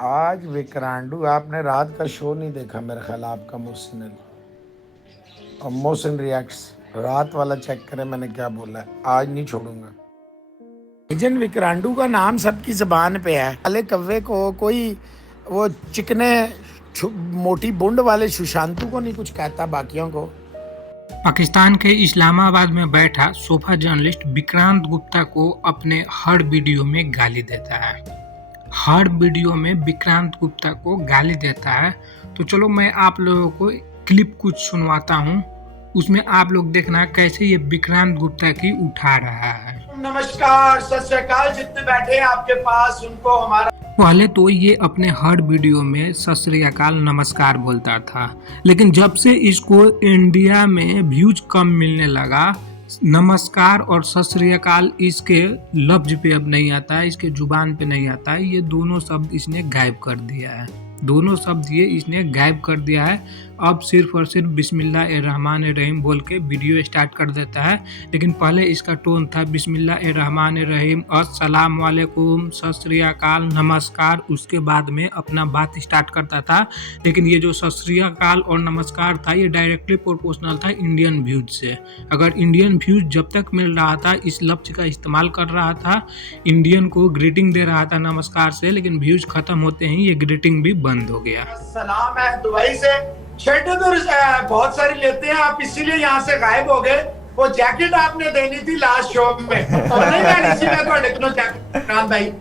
आज विक्रांडू आपने रात का शो नहीं देखा मेरे ख्याल आपका मोहसिन और मोहसिन रिएक्ट्स रात वाला चेक करें मैंने क्या बोला है। आज नहीं छोड़ूंगा। एजेंट विक्रांडू का नाम सबकी जबान पे है। काले कव्वे को कोई वो चिकने मोटी बुंड वाले सुशांतु को नहीं कुछ कहता बाकियों को। पाकिस्तान के इस्लामाबाद में बैठा सोफा जर्नलिस्ट विक्रांत गुप्ता को अपने हर वीडियो में गाली देता है। हर वीडियो में विक्रांत गुप्ता को गाली देता है। तो चलो मैं आप लोगों को क्लिप कुछ सुनवाता हूँ, उसमें आप लोग देखना कैसे ये विक्रांत गुप्ता की उठा रहा है। नमस्कार, सत श्री अकाल। जितने बैठे हैं आपके पास उनको हमारा पहले तो ये अपने हर वीडियो में सत श्री अकाल नमस्कार बोलता था, लेकिन जब से इसको इंडिया में व्यूज कम मिलने लगा, नमस्कार और सत श्री अकाल इसके लफ्ज पे अब नहीं आता है, इसके जुबान पे नहीं आता है। ये दोनों शब्द इसने गायब कर दिया है। दोनों शब्द ये इसने गायब कर दिया है। अब सिर्फ और सिर्फ बिस्मिल्लाहिर्रहमानिर्रहीम बोल के वीडियो स्टार्ट कर देता है। लेकिन पहले इसका टोन था बिस्मिल्लाहिर्रहमानिर्रहीम, अस्सलाम वालेकुम, सत श्री अकाल, नमस्कार। उसके बाद में अपना बात स्टार्ट करता था। लेकिन ये जो सत श्री अकाल और नमस्कार था, ये डायरेक्टली प्रोपोर्शनल था इंडियन व्यूज से। अगर इंडियन व्यूज जब तक मिल रहा था, इस लफ्ज का इस्तेमाल कर रहा था, इंडियन को ग्रीटिंग दे रहा था नमस्कार से, लेकिन व्यूज खत्म होते ही ये ग्रीटिंग भी बंद हो गया। सलाम है दुबई से। शर्टें तो बहुत सारी लेते हैं आप, इसीलिए यहाँ से गायब हो गए। वो जैकेट आपने देनी थी लास्ट शो में और नहीं मैंने इसी में तो जैकेट भाई।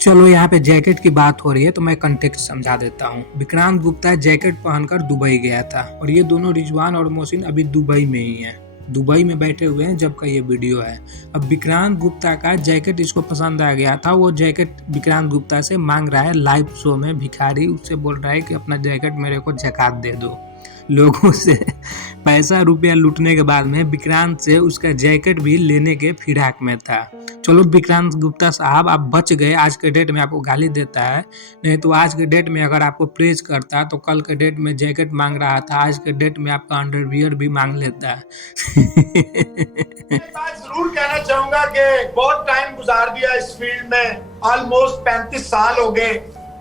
चलो यहाँ पे जैकेट की बात हो रही है तो मैं कंटेक्स्ट समझा देता हूँ। विक्रांत गुप्ता जैकेट पहनकर दुबई गया था और ये दोनों रिजवान और मोहसिन अभी दुबई में ही हैं। दुबई में बैठे हुए हैं जब का ये वीडियो है। अब विक्रांत गुप्ता का जैकेट इसको पसंद आ गया था। वो जैकेट विक्रांत गुप्ता से मांग रहा है लाइव शो में। भिखारी उससे बोल रहा है कि अपना जैकेट मेरे को ज़कात दे दो। लोगों से पैसा रुपया लूटने के बाद में विक्रांत से उसका जैकेट भी लेने के फिराक में था। चलो विक्रांत गुप्ता साहब आप बच गए। आज के डेट में आपको गाली देता है, नहीं तो आज के डेट में अगर आपको प्रेज करता तो कल के डेट में जैकेट मांग रहा था, आज के डेट में आपका अंडरवियर भी मांग लेता है। जरूर कहना चाहूंगा कि बहुत टाइम गुजार दिया इस फील्ड में, ऑलमोस्ट 35 साल हो गए।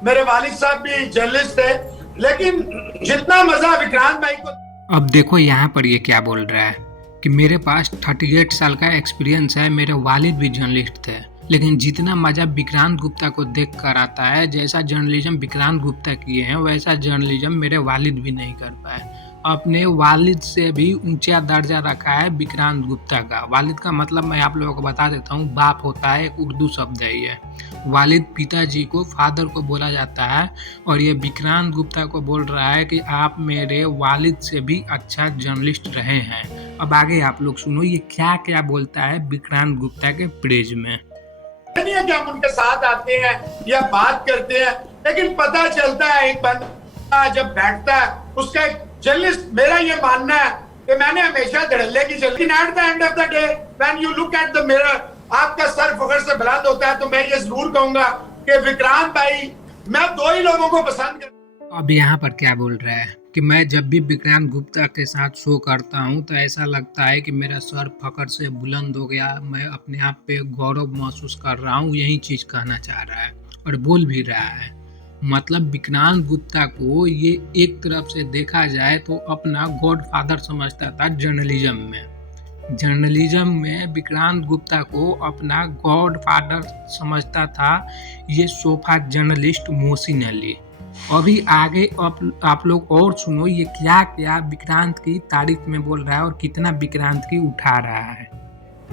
मेरे वालिद साहब भी जर्नलिस्ट थे, लेकिन जितना मजा विक्रांत भाई को। अब देखो यहाँ पर ये क्या बोल रहा है कि मेरे पास 38 साल का एक्सपीरियंस है, मेरे वालिद भी जर्नलिस्ट थे, लेकिन जितना मजा विक्रांत गुप्ता को देख कर आता है, जैसा जर्नलिज्म विक्रांत गुप्ता किए हैं वैसा जर्नलिज्म मेरे वालिद भी नहीं कर पाए। अपने वालिद से भी ऊंचा दर्जा रखा है विक्रांत गुप्ता का। वालिद का मतलब मैं आप लोगों को बता देता हूँ, बाप होता है, एक उर्दू शब्द है ये। वालिद पिताजी को, फादर को बोला जाता है, और ये विक्रांत गुप्ता को बोल रहा है कि आप मेरे वालिद से भी अच्छा जर्नलिस्ट रहे हैं। अब आगे आप लोग सुनो ये क्या क्या बोलता है विक्रांत गुप्ता के प्रेज में। नहीं है कि हम उनके साथ आते हैं या बात करते हैं, लेकिन पता चलता है एक बंदा जब बैठता है उसका एक जर्नलिस्ट। मेरा ये मानना है कि मैंने हमेशा धड़ल्ले की चलती। At the end of the day when you look at the mirror, आपका सर फखर से बुलंद होता है। तो मैं ये जरूर कहूंगा कि विक्रांत भाई, मैं दो ही लोगों को पसंद करता। अब यहाँ पर क्या बोल रहा है कि मैं जब भी विक्रांत गुप्ता के साथ शो करता हूँ तो ऐसा लगता है कि मेरा सर फखर से बुलंद हो गया, मैं अपने आप पे गौरव महसूस कर रहा हूँ। यही चीज़ कहना चाह रहा है और बोल भी रहा है। मतलब विक्रांत गुप्ता को ये एक तरफ से देखा जाए तो अपना गॉड फादर समझता था जर्नलिज्म में। जर्नलिज्म में विक्रांत गुप्ता को अपना गॉड फादर समझता था ये सोफा जर्नलिस्ट मोहसिन अली। अभी आगे आप लोग और सुनो ये क्या क्या विक्रांत की तारीफ में बोल रहा है और कितना विक्रांत की उठा रहा है।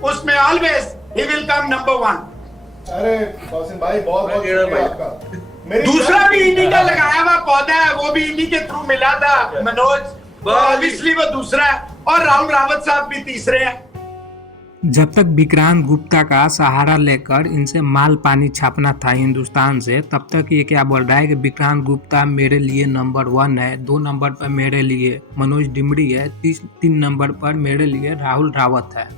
उसमें always he will come number 1। अरे मोहसिन भाई बहुत बहुत शुक्रिया आपका। दूसरा भी इन्हीं का लगाया हुआ पौधा है, वो भी इन्हीं के थ्रू मिला था, मनोज। ऑब्वियसली वो दूसरा है और राहुल रावत साहब भी तीसरे हैं। जब तक विक्रांत गुप्ता का सहारा लेकर इनसे माल पानी छापना था हिंदुस्तान से, तब तक ये क्या बोल रहा है कि विक्रांत गुप्ता मेरे लिए नंबर 1 है, 2 नंबर पर मेरे लिए मनोज डिमरी है, 3 नंबर पर मेरे लिए राहुल रावत है।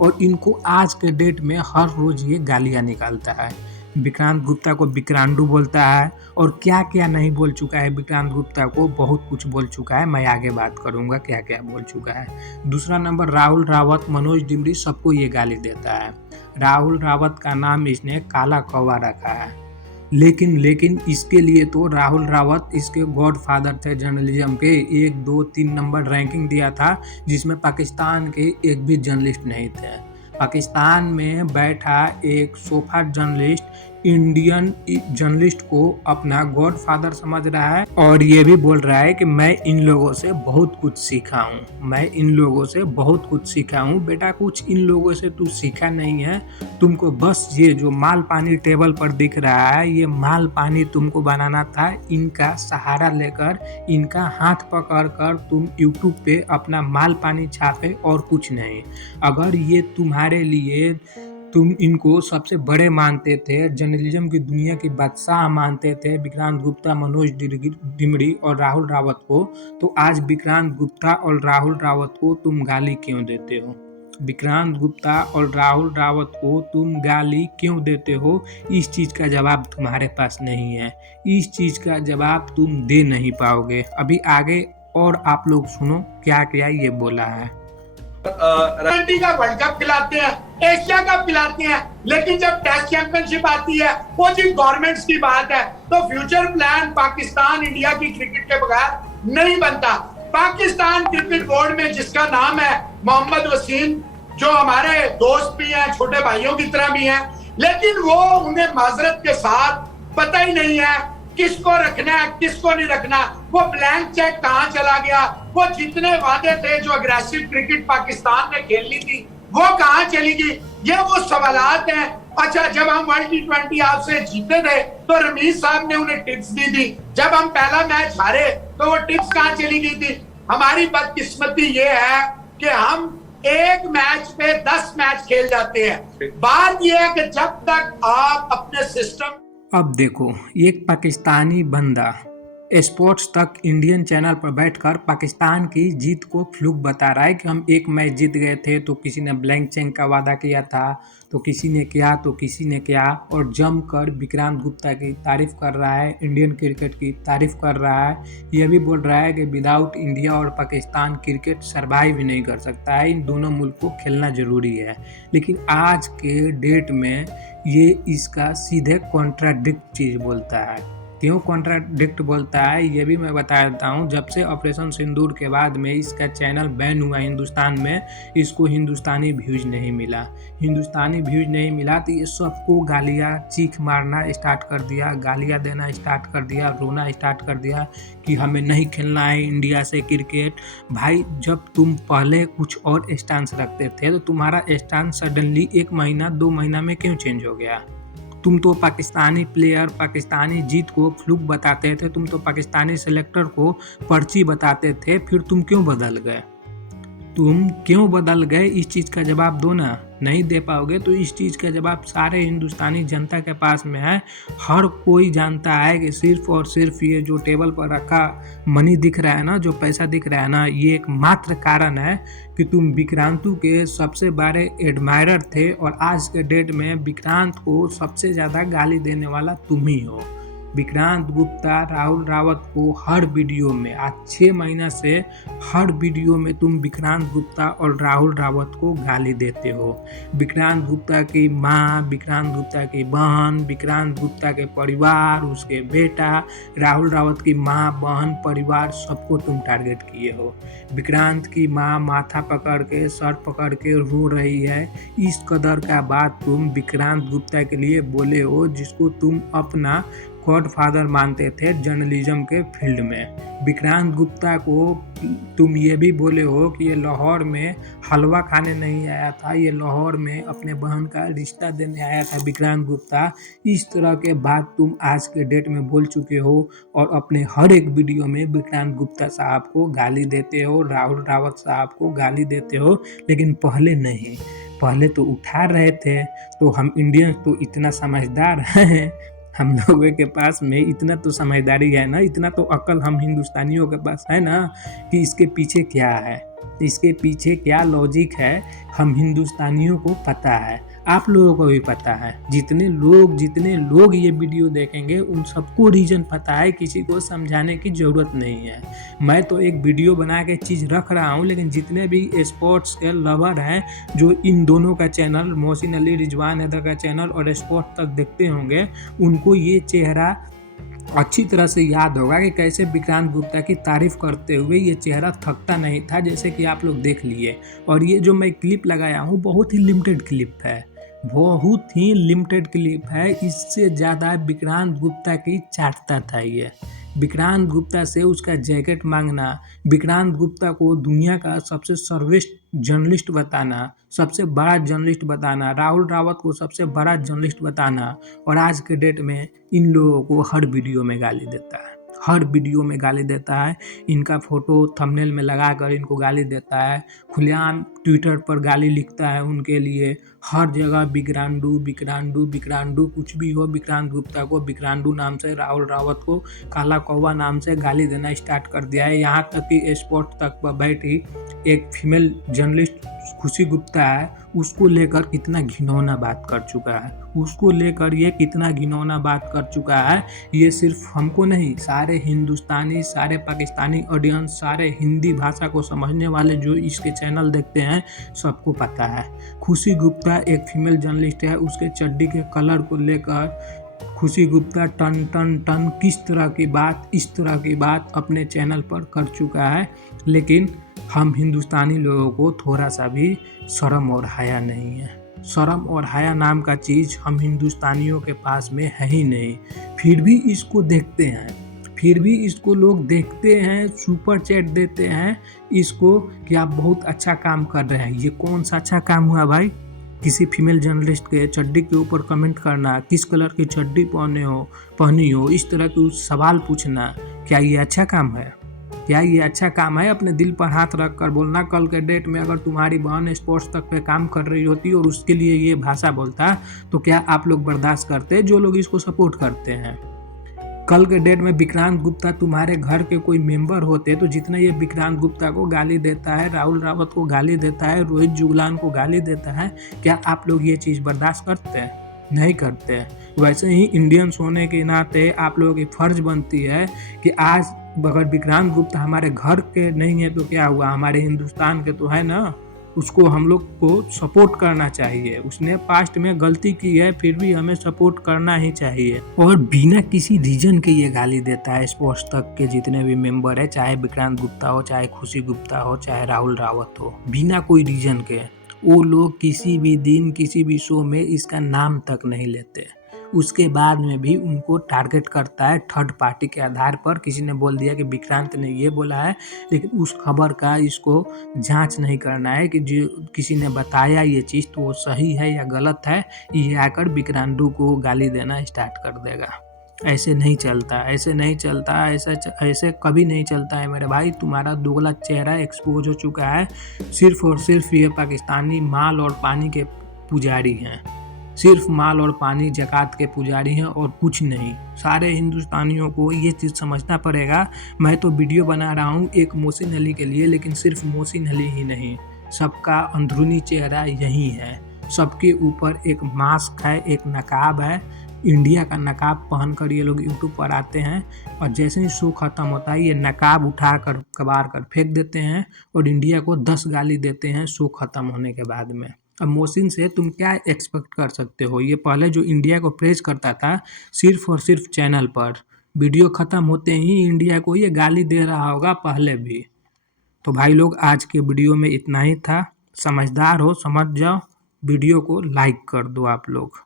और इनको आज के डेट में हर रोज ये गालियाँ निकालता है। विक्रांत गुप्ता को विक्रांडू बोलता है और क्या क्या नहीं बोल चुका है विक्रांत गुप्ता को, बहुत कुछ बोल चुका है। मैं आगे बात करूंगा क्या क्या बोल चुका है। दूसरा नंबर राहुल रावत, मनोज डिमरी, सबको ये गाली देता है। राहुल रावत का नाम इसने काला कौवा रखा है। लेकिन इसके लिए तो राहुल रावत इसके गॉडफादर थे जर्नलिज्म के। 1, 2, 3 नंबर रैंकिंग दिया था, जिसमें पाकिस्तान के एक भी जर्नलिस्ट नहीं थे। पाकिस्तान में बैठा एक सोफा जर्नलिस्ट इंडियन जर्नलिस्ट को अपना गॉडफादर समझ रहा है और ये भी बोल रहा है कि मैं इन लोगों से बहुत कुछ सीखा हूँ, मैं इन लोगों से बहुत कुछ सीखा हूँ। बेटा, कुछ इन लोगों से तू सीखा नहीं है। तुमको बस ये जो माल पानी टेबल पर दिख रहा है, ये माल पानी तुमको बनाना था। इनका सहारा लेकर, इनका हाथ पकड़ कर तुम यूट्यूब पे अपना माल पानी छापे और कुछ नहीं। अगर ये तुम्हारे लिए, तुम इनको सबसे बड़े मानते थे, जर्नलिज्म की दुनिया की बादशाह मानते थे, विक्रांत गुप्ता, मनोज डिमरी और राहुल रावत को, तो आज विक्रांत गुप्ता और राहुल रावत को तुम गाली क्यों देते हो? विक्रांत गुप्ता और राहुल रावत को तुम गाली क्यों देते हो? इस चीज़ का जवाब तुम्हारे पास नहीं है। इस चीज़ का जवाब तुम दे नहीं पाओगे। अभी आगे और आप लोग सुनो क्या क्या ये बोला है। टी का वर्ल्ड कप खिलाते हैं, एशिया कप खिलाते हैं, लेकिन जब टेस्ट चैंपियनशिप आती है, वो जिन गवर्नमेंट्स की बात है, तो फ्यूचर प्लान पाकिस्तान इंडिया की क्रिकेट के बगैर नहीं बनता। पाकिस्तान क्रिकेट बोर्ड में जिसका नाम है मोहम्मद वसीम, जो हमारे दोस्त भी हैं, छोटे भाइयों की तरह भी हैं, लेकिन वो उन्हें माजरत के साथ पता ही नहीं है किसको रखना है, किसको नहीं रखना। वो ब्लैंक चेक कहां चला गया? वो जितने वादे थे, जो अग्रेसिव क्रिकेट पाकिस्तान ने खेलनी थी, वो कहां चली गई? ये वो सवालात हैं। अच्छा, जब हम वर्ल्ड T20 आपसे जीते थे, तो रमीज साहब ने उन्हें टिप्स दी थी। जब हम पहला मैच हारे, तो वो टिप्स कहां चली गई थी? हमारी बदकिस्मती ये है कि हम एक मैच पे 10 मैच खेल जाते हैं। बात यह है कि जब तक आप अपने सिस्टम, अब देखो, एक पाकिस्तानी बंदा स्पोर्ट्स तक इंडियन चैनल पर बैठकर पाकिस्तान की जीत को फ्लूक बता रहा है कि हम एक मैच जीत गए थे, तो किसी ने ब्लैंक चेक का वादा किया था, तो किसी ने क्या, तो किसी ने क्या, और जमकर विक्रांत गुप्ता की तारीफ कर रहा है, इंडियन क्रिकेट की तारीफ कर रहा है। यह भी बोल रहा है कि विदाउट इंडिया और पाकिस्तान क्रिकेट सर्वाइव ही नहीं कर सकता है, इन दोनों मुल्क को खेलना ज़रूरी है। लेकिन आज के डेट में ये इसका सीधे कॉन्ट्राडिक्ट चीज़ बोलता है। क्यों कॉन्ट्राडिक्ट बोलता है ये भी मैं बता देता हूँ। जब से ऑपरेशन सिंदूर के बाद में इसका चैनल बैन हुआ हिंदुस्तान में, इसको हिंदुस्तानी व्यूज़ नहीं मिला। हिंदुस्तानी व्यूज़ नहीं मिला तो ये सबको गालियाँ, चीख मारना स्टार्ट कर दिया, गालियाँ देना स्टार्ट कर दिया, रोना स्टार्ट कर दिया कि हमें नहीं खेलना है इंडिया से क्रिकेट। भाई, जब तुम पहले कुछ और स्टांस रखते थे, तो तुम्हारा स्टांस सडनली 1 महीना 2 महीना में क्यों चेंज हो गया? तुम तो पाकिस्तानी प्लेयर, पाकिस्तानी जीत को फ्लूक बताते थे, तुम तो पाकिस्तानी सेलेक्टर को पर्ची बताते थे, फिर तुम क्यों बदल गए? तुम क्यों बदल गए? इस चीज़ का जवाब दो ना। नहीं दे पाओगे तो इस चीज़ का जवाब सारे हिंदुस्तानी जनता के पास में है। हर कोई जानता है कि सिर्फ और सिर्फ ये जो टेबल पर रखा मनी दिख रहा है ना, जो पैसा दिख रहा है ना, ये एक मात्र कारण है कि तुम विक्रांतू के सबसे बड़े एडमायरर थे, और आज के डेट में विक्रांत को सबसे ज़्यादा गाली देने वाला तुम ही हो। विक्रांत गुप्ता, राहुल रावत को हर वीडियो में, आज 6 महीना से हर वीडियो में तुम विक्रांत गुप्ता और राहुल रावत को गाली देते हो। विक्रांत गुप्ता की माँ, विक्रांत गुप्ता की बहन, विक्रांत गुप्ता के परिवार, उसके बेटा, राहुल रावत की माँ, बहन, परिवार, सबको तुम टारगेट किए हो। विक्रांत की माँ माथा पकड़ के, सर पकड़ के रो रही है। इस कदर का बात तुम विक्रांत गुप्ता के लिए बोले हो, जिसको तुम अपना गॉडफादर मानते थे जर्नलिज्म के फील्ड में। विक्रांत गुप्ता को तुम ये भी बोले हो कि ये लाहौर में हलवा खाने नहीं आया था, ये लाहौर में अपने बहन का रिश्ता देने आया था विक्रांत गुप्ता। इस तरह के बात तुम आज के डेट में बोल चुके हो, और अपने हर एक वीडियो में विक्रांत गुप्ता साहब को गाली देते हो, राहुल रावत साहब को गाली देते हो। लेकिन पहले नहीं, पहले तो उठा रहे थे। तो हम इंडियंस तो इतना समझदार हैं, हम लोगों के पास में इतना तो समझदारी है ना, इतना तो अक्ल हम हिंदुस्तानियों के पास है ना, कि इसके पीछे क्या है, इसके पीछे क्या लॉजिक है, हम हिंदुस्तानियों को पता है। आप लोगों को भी पता है, जितने लोग ये वीडियो देखेंगे उन सबको रीज़न पता है, किसी को समझाने की ज़रूरत नहीं है। मैं तो एक वीडियो बना के चीज़ रख रहा हूँ, लेकिन जितने भी स्पोर्ट्स के लवर हैं जो इन दोनों का चैनल, मोहसिन अली, रिजवान हैदर का चैनल और स्पोर्ट्स तक देखते होंगे, उनको ये चेहरा अच्छी तरह से याद होगा कि कैसे विक्रांत गुप्ता की तारीफ करते हुए ये चेहरा थकता नहीं था, जैसे कि आप लोग देख लिए। और ये जो मैं क्लिप लगाया हूँ बहुत ही लिमिटेड क्लिप है, बहुत ही लिमिटेड क्लिप है। इससे ज़्यादा विक्रांत गुप्ता की चाटता था ये। विक्रांत गुप्ता से उसका जैकेट मांगना, विक्रांत गुप्ता को दुनिया का सबसे सर्वश्रेष्ठ जर्नलिस्ट बताना, सबसे बड़ा जर्नलिस्ट बताना, राहुल रावत को सबसे बड़ा जर्नलिस्ट बताना, और आज के डेट में इन लोगों को हर वीडियो में गाली देता है, हर वीडियो में गाली देता है। इनका फोटो थंबनेल में लगाकर इनको गाली देता है, खुलेआम ट्विटर पर गाली लिखता है उनके लिए, हर जगह विक्रांडू विक्रांडू विक्रांडू, कुछ भी हो विक्रांत गुप्ता को विक्रांडू नाम से, राहुल रावत को काला कौवा नाम से गाली देना स्टार्ट कर दिया है। यहाँ तक कि स्पोर्ट तक पर बैठी एक फीमेल जर्नलिस्ट खुशी गुप्ता है, उसको लेकर कितना घिनौना बात कर चुका है, उसको लेकर ये कितना घिनौना बात कर चुका है। ये सिर्फ हमको नहीं, सारे हिंदुस्तानी, सारे पाकिस्तानी ऑडियंस, सारे हिंदी भाषा को समझने वाले जो इसके चैनल देखते हैं सबको पता है। खुशी गुप्ता एक फीमेल जर्नलिस्ट है, उसके चड्डी के कलर को लेकर खुशी गुप्ता टन टन टन किस तरह की बात, इस तरह की बात अपने चैनल पर कर चुका है। लेकिन हम हिंदुस्तानी लोगों को थोड़ा सा भी शर्म और हया नहीं है। शर्म और हया नाम का चीज़ हम हिंदुस्तानियों के पास में है ही नहीं। फिर भी इसको देखते हैं, फिर भी इसको लोग देखते हैं, सुपर चैट देते हैं इसको कि आप बहुत अच्छा काम कर रहे हैं। ये कौन सा अच्छा काम हुआ भाई? किसी फीमेल जर्नलिस्ट के चड्डी के ऊपर कमेंट करना, किस कलर की चड्डी पहनी हो, इस तरह के सवाल पूछना, क्या ये अच्छा काम है? क्या ये अच्छा काम है? अपने दिल पर हाथ रख कर बोलना। कल के डेट में अगर तुम्हारी बहन स्पोर्ट्स तक पे काम कर रही होती और उसके लिए ये भाषा बोलता तो क्या आप लोग बर्दाश्त करते, जो लोग इसको सपोर्ट करते हैं? कल के डेट में विक्रांत गुप्ता तुम्हारे घर के कोई मेंबर होते तो जितना ये विक्रांत गुप्ता को गाली देता है, राहुल रावत को गाली देता है, रोहित जुगलान को गाली देता है, क्या आप लोग ये चीज़ बर्दाश्त करते हैं? नहीं करते। वैसे ही इंडियंस होने के नाते आप लोगों की फ़र्ज बनती है कि आज अगर विक्रांत गुप्ता हमारे घर के नहीं है तो क्या हुआ, हमारे हिंदुस्तान के तो है ना, उसको हम लोग को सपोर्ट करना चाहिए। उसने पास्ट में गलती की है, फिर भी हमें सपोर्ट करना ही चाहिए। और बिना किसी रीजन के ये गाली देता है स्पोर्ट्स तक के जितने भी मेंबर है, चाहे विक्रांत गुप्ता हो, चाहे खुशी गुप्ता हो, चाहे राहुल रावत हो, बिना कोई रीजन के वो लोग किसी भी दिन किसी भी शो में इसका नाम तक नहीं लेते। उसके बाद में भी उनको टारगेट करता है थर्ड पार्टी के आधार पर। किसी ने बोल दिया कि विक्रांत ने ये बोला है, लेकिन उस खबर का इसको जांच नहीं करना है कि जो किसी ने बताया ये चीज़ तो वो सही है या गलत है। ये आकर विक्रांतू को गाली देना स्टार्ट कर देगा। ऐसे नहीं चलता, ऐसे नहीं चलता, ऐसे कभी नहीं चलता है मेरे भाई। तुम्हारा दोगला चेहरा एक्सपोज हो चुका है। सिर्फ और सिर्फ ये पाकिस्तानी माल और पानी के पुजारी हैं, सिर्फ माल और पानी ज़कात के पुजारी हैं और कुछ नहीं। सारे हिंदुस्तानियों को ये चीज़ समझना पड़ेगा। मैं तो वीडियो बना रहा हूँ एक मोहसिन अली के लिए, लेकिन सिर्फ मोहसिन अली ही नहीं, सबका अंदरूनी चेहरा यही है। सबके ऊपर एक मास्क है, एक नकाब है। इंडिया का नकाब पहनकर ये लोग यूट्यूब पर आते हैं और जैसे ही शो ख़त्म होता है ये नकाब उठाकर कबार कर फेंक देते हैं और इंडिया को 10 गाली देते हैं शो ख़त्म होने के बाद में। अब मोहसिन से तुम क्या एक्सपेक्ट कर सकते हो? ये पहले जो इंडिया को प्रेज करता था सिर्फ और सिर्फ चैनल पर, वीडियो ख़त्म होते ही इंडिया को ये गाली दे रहा होगा पहले भी। तो भाई लोग आज के वीडियो में इतना ही था। समझदार हो, समझ जाओ। वीडियो को लाइक कर दो आप लोग।